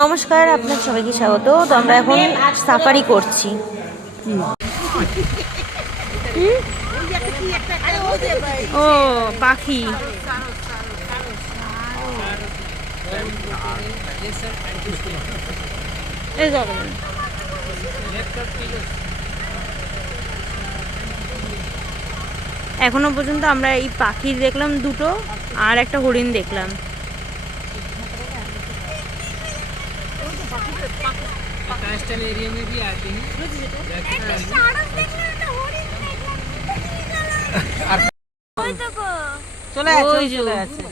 নমস্কার, আপনার সবাইকে স্বাগত। তো আমরা এখন সাফারি করছি। ও পাখি, এখনো পর্যন্ত আমরা এই পাখি দেখলাম দুটো, আর একটা হরিণ দেখলাম। एरिया में भी आते हैं। চলে আছে।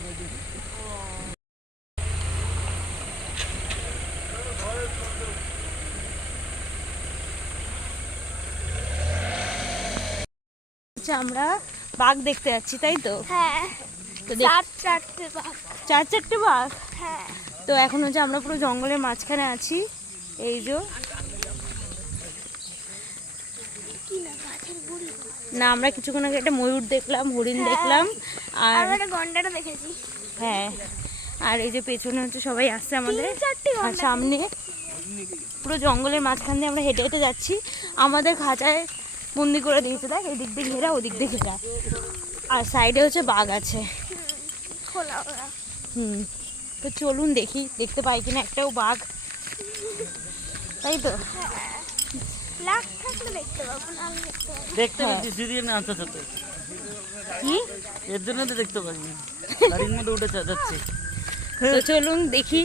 আমরা বাঘ দেখতে যাচ্ছি, তাই তো? হ্যাঁ, তো চারটে বাঘ। চারটে বাঘ। হ্যাঁ, তো এখন হচ্ছে আমরা পুরো জঙ্গলের মাঝখানে আছি। এই যে না, আমরা কিছুক্ষণ আগে একটা ময়ূর দেখলাম, হরিণ দেখলাম, আর আমরা গন্ডারও দেখেছি। হ্যাঁ, আর এই যে পেছনে হচ্ছে সবাই আসছে আমাদের, আর সামনে পুরো জঙ্গলের মাঝখান দিয়ে আমরা হেঁটে হেঁটে যাচ্ছি। আমাদের খাঁচায় বন্দি করে দিয়েছে, দেখ, এই দিক দিয়ে ঘেরা, ওদিক দিয়ে ঘেরা, আর সাইডে হচ্ছে বাঘ আছে। তো চলুন দেখি, দেখতে পাই কিনা একটাও বাঘ, তাই তো? দেখতে পাচ্ছি সিরিয়াল আনতে হতো কি এর জন্য তো দেখতে পাচ্ছি গাড়ির মধ্যে উঠে যাচ্ছে। তো চলুন দেখি।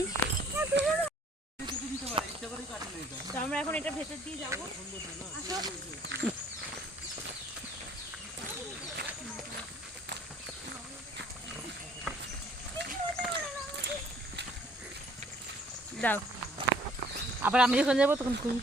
তো আমরা এখন এটা ভেতর দিয়ে যাবো। দাও, আবার আমি যখন যাবো তখন খুব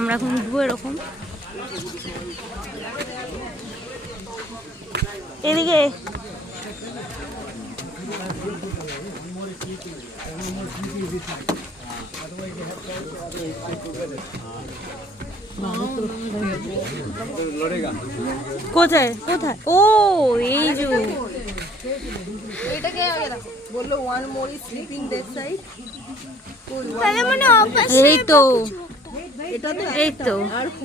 আমরা এখন উঠবো এরকম। এদিকে কোথায় কোথায়? ও এই যে এটাকে বললো one more is sleeping that side. তাহলে মানে এই তো, এটা তো এই তো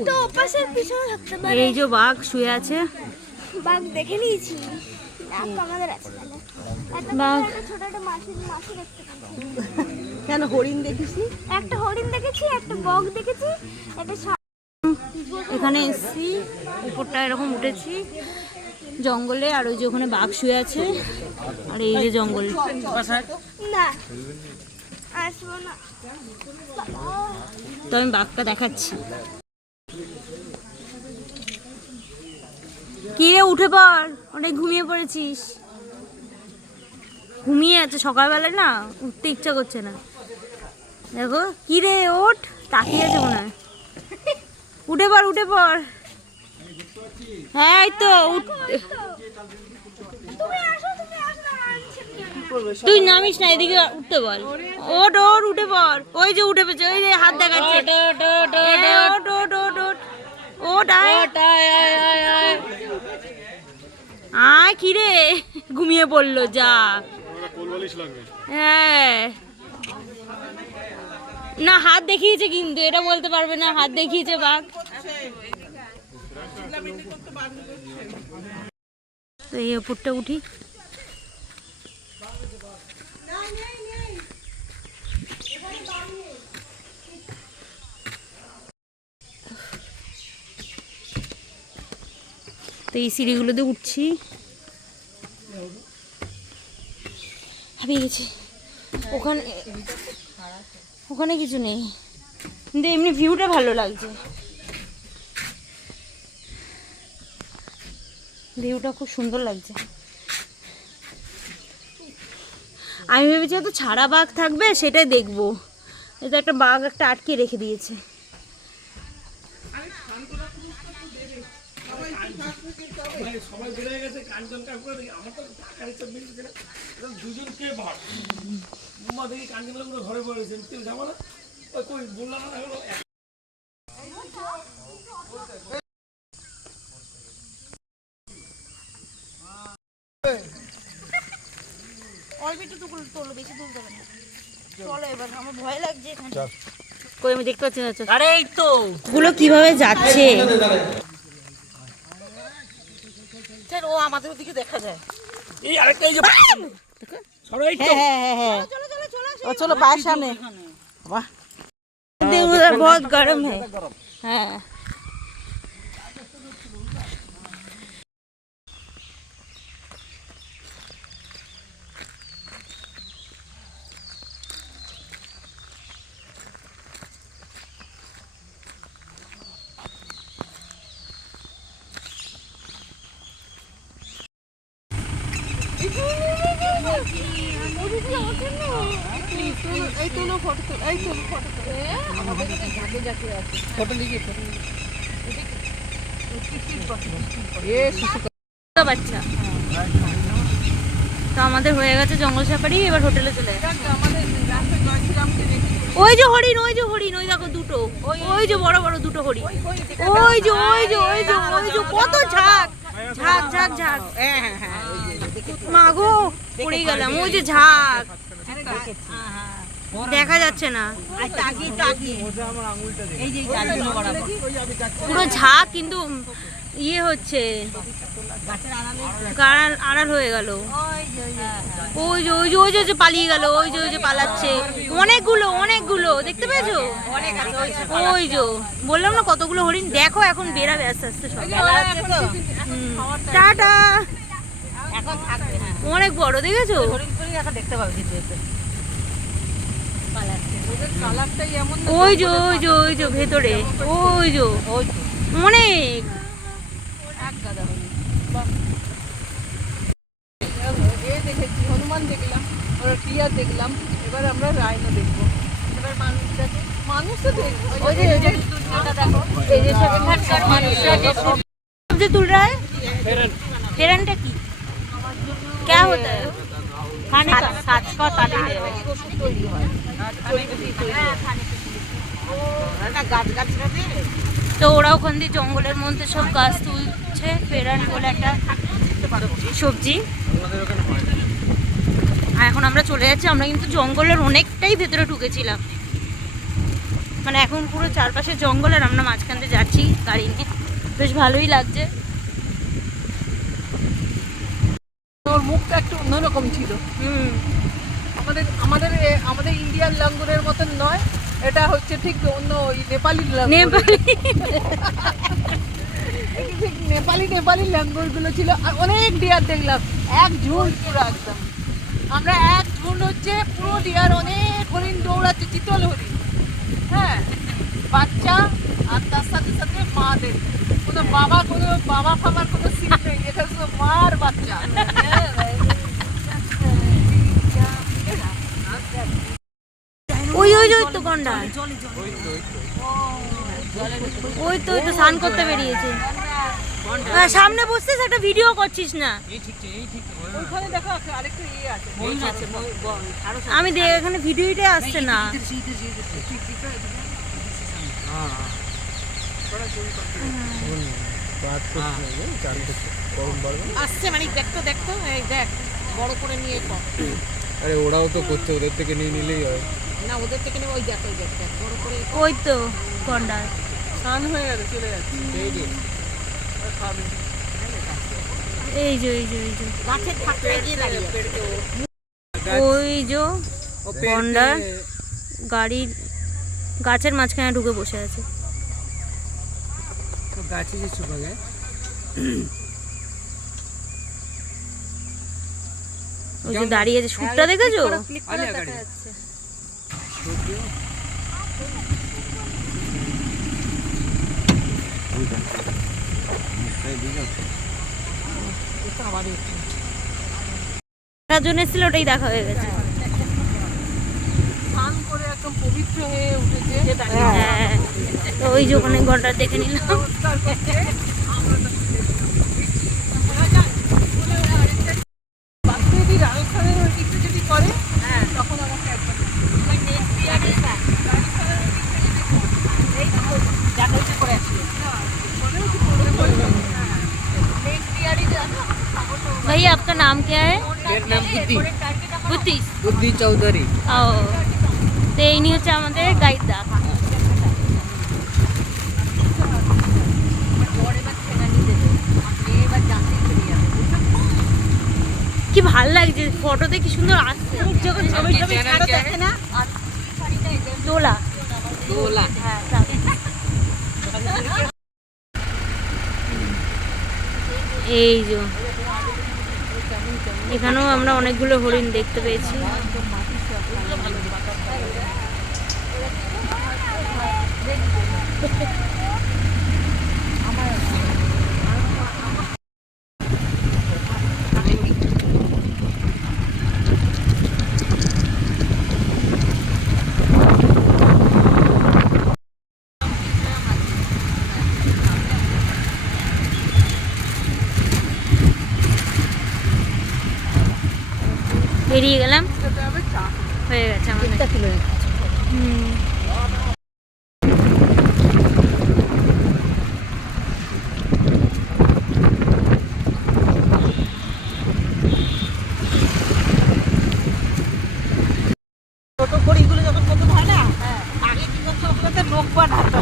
তো অপাশের পিছনে থাকতে পারে। এই যে বাঘ শুয়ে আছে। বাঘ দেখে নিয়েছি, বাঘ আমাদের আছে। বাঘ ছোট একটা মাছি দেখতে পাচ্ছি। কেন হরিণ দেখিস? একটা হরিণ দেখেছি, একটা বক দেখেছি, একটা এখানে এসছি, উপরটা এরকম উঠেছি জঙ্গলে, আর ওই যে ওখানে বাঘ শুয়ে আছে, আর এই যে জঙ্গল। না আসবো না। তো আমি বাঘটা দেখাচ্ছি। কি রে, উঠে পড়, অনেক ঘুমিয়ে পড়েছিস। ঘুমিয়ে আছে, সকালবেলায় না উঠতে ইচ্ছা করছে না। দেখো কি রে, ওঠ, তাকিয়ে আছে মনে হয়। উঠে পড়, উঠে পড়। হ্যাঁ এই তো তুই নামিস না, এদিকে উঠতে বল। ওঠ ওঠ, উঠে পড়। ওই যে উঠে পেয়েছে, ওই যে হাত দেখাচ্ছে। ওঠ ওঠ ওঠ ওঠ ওঠ, আয়। কি রে, ঘুমিয়ে পড়লো, যা। হ্যাঁ না, হাত দেখিয়েছে কিন্তু, এটা বলতে পারবে না হাত দেখিয়েছে বাঘ। তো এই উপরটা উঠি। তো এই সিঁড়িগুলোতে উঠছি, হাঁপিয়ে গেছি। ওখানে ওখানে কিছু নেই, কিন্তু এমনি ভিউটা ভালো লাগছে, ভিউটা খুব সুন্দর লাগছে। আমি ভেবেছি হয়তো ছাড়া বাঘ থাকবে, সেটাই দেখবো। এটা একটা বাঘ একটা আটকে রেখে দিয়েছে। সবাই বেড়ে গেছে কাঞ্চনটা করে আমার তো টাকার হিসাব মিলছে না, দুজন কে ভাগ বুমা দেখি কাঞ্চনটা পুরো ঘরে পড়েছেন কেউ যাবো না, কই বললাম না। তোলো, বেশি তুলতে হবে না। চলো এবার, আমার ভয় লাগছে এখানে। কই আমি দেখতে পাচ্ছি না। আরে এই তো গুলো কিভাবে যাচ্ছে? স্যার ও আমাদের ওদিকে দেখা যায়। এই আরেকটা এই যে সরো এই তো হ্যাঁ ও চলো পায়ের সামনে। বাহ उधर बहुत गर्म है। हाँ এই তোলো ফটো তোলো, এই তোলো ফটো বাচ্চা তো আমাদের হয়ে গেছে জঙ্গল সাফারি, এবার হোটেলে চলে যাচ্ছি। ওই যে হরিণ, ওই যে হরিণ, ওই দেখো দুটো, ওই যে বড় বড় দুটো হরিণ, ওই যে ওই যে ওই যে ওই যে কত ঝাঁক ঝাঁক ঝাঁক ঝাঁক। মাগো পড়ে গেলাম, ওই যে ঝাঁক দেখা যাচ্ছে না পুরো ঝাঁক, কিন্তু ইয়ে হচ্ছে আড়াল হয়ে গেল। ওই যে ওই যে ওই যে ওই যে পালিয়ে গেল, ওই যে ওই যে পালাচ্ছে, অনেকগুলো অনেকগুলো দেখতে পেয়েছো? ওই যে বললাম না কতগুলো হরিণ। দেখো এখন বেরাবে আস্তে আস্তে সব। টাটা। অনেক বড় দেখেছো? দেখতে পাবে ওই যে ওই যে ওই যে ভেতরে, ওই যে অনেক। দেখেছি হনুমান দেখলাম, ওরা টিয়া দেখলাম, এবার আমরা রাইনো দেখবো। এবার মানুষ তো দেখবো। ওই যে দেখো এই যে সেখানকার মানুষরা যে সবজি তুল रहा है। हिरनটা কি? क्या होता है? खाने का সাজ का তালে তৈরি হয়। গাছ গাছটাতে তো ওরা ওখান দিয়ে জঙ্গলের মধ্যে সব গাছ তুলছে। ফেরান বলে একটা সবজি। আর এখন আমরা চলে যাচ্ছি। আমরা কিন্তু জঙ্গলের অনেকটাই ভেতরে ঢুকেছিলাম, মানে এখন পুরো চারপাশে জঙ্গল আর আমরা মাঝখান দিয়ে যাচ্ছি গাড়ি নিয়ে। বেশ ভালোই লাগছে। ওর মুখটা একটু অন্যরকম ছিল। আমাদের আমাদের আমাদের ইন্ডিয়ান লাঙ্গুরের মতন নয়, এটা হচ্ছে ঠিক অন্য ওই নেপালি নেপালি ঠিক নেপালি ল্যাঙ্গুরগুলো ছিল। আর অনেক ডিয়ার দেখলাম, এক ঝুল পুরো একদম। আমরা এক ঝুল হচ্ছে পুরো ডিয়ার, অনেক হরিণ দৌড়াচ্ছে, চিতল হরিণ। হ্যাঁ বাচ্চা, আর তার সাথে সাথে মাদের। কোনো বাবা ফাবার কোনো সিন নেই, এটা শুধু মার বাচ্চা। ওই ওই ওই তো গন্ডার, ওই তো ওই তো স্নান করতে বেরিয়েছে। হ্যাঁ, সামনে বসছিস একটা ভিডিও করছিস না? ওইখানে দেখো আরেকটা ইয়ে আছে, আমি দেখ এখানে ভিডিওটাই আসছে না। আসছে মানে দেখতো এই দেখ বড় করে নিয়ে কর। আরে ওরাও তো করছে, ওদের থেকে নিয়ে নিলেই হয়। না ওদের থেকে নেবে, ওই দেখ বড় করে। ওই তো গন্ডার স্নান হয়ে গেছে, চলে যাচ্ছে। এই যে ওই যে ওই যে গাছের থাকতে গিয়ে দাঁড়িয়ে ওই যে গন্ডার গাড়ির গাছের মাঝখানে ঢুকে বসে আছে। তো গাছে যে চুপা যায়। ওই যে দাঁড়িয়ে আছে, শুটটা দেখেছো? আলিয়া গাড়ি তার জন্য এসেছিল, ওটাই দেখা হয়ে গেছে। স্নান করে একদম পবিত্র হয়ে উঠেছে। হ্যাঁ, তো ওই যে ওখানে গন্ডার দেখে নিলাম। নমস্কার করছে। বাচ্চা যদি রাজস্থানের ওই দিকটা যদি করে, তখন আমাকে একবার করে আসলে भैया आपका नाम क्या है? मेरा नाम बुद्धि। বুদ্ধিস বুদ্ধি চৌধুরী। ও তো এই নিয়ে হচ্ছে আমাদের গাইড দা। কি ভাল লাগছে, ফটোতে কি সুন্দর আসছে। যখন ছবি ছবি ছাড়ো দেখে না দোলা দোলা। হ্যাঁ এই যে এখানেও আমরা অনেকগুলো হরিণ দেখতে পেয়েছি। বেরিয়ে গেলাম, হয়ে গেছে আমাদের। হুম। ছোট খড়িগুলো যখন প্রথম হয় না আগে কি করতে ওগুলোতে নখ বানাতো।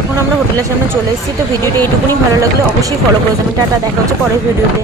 এখন আমরা হোটেলের সামনে চলে এসেছি। তো ভিডিওটা এইটুকুনি, ভালো লাগলে অবশ্যই ফলো করে দেবেন। টাটা, দেখা হচ্ছে পরের ভিডিওতে।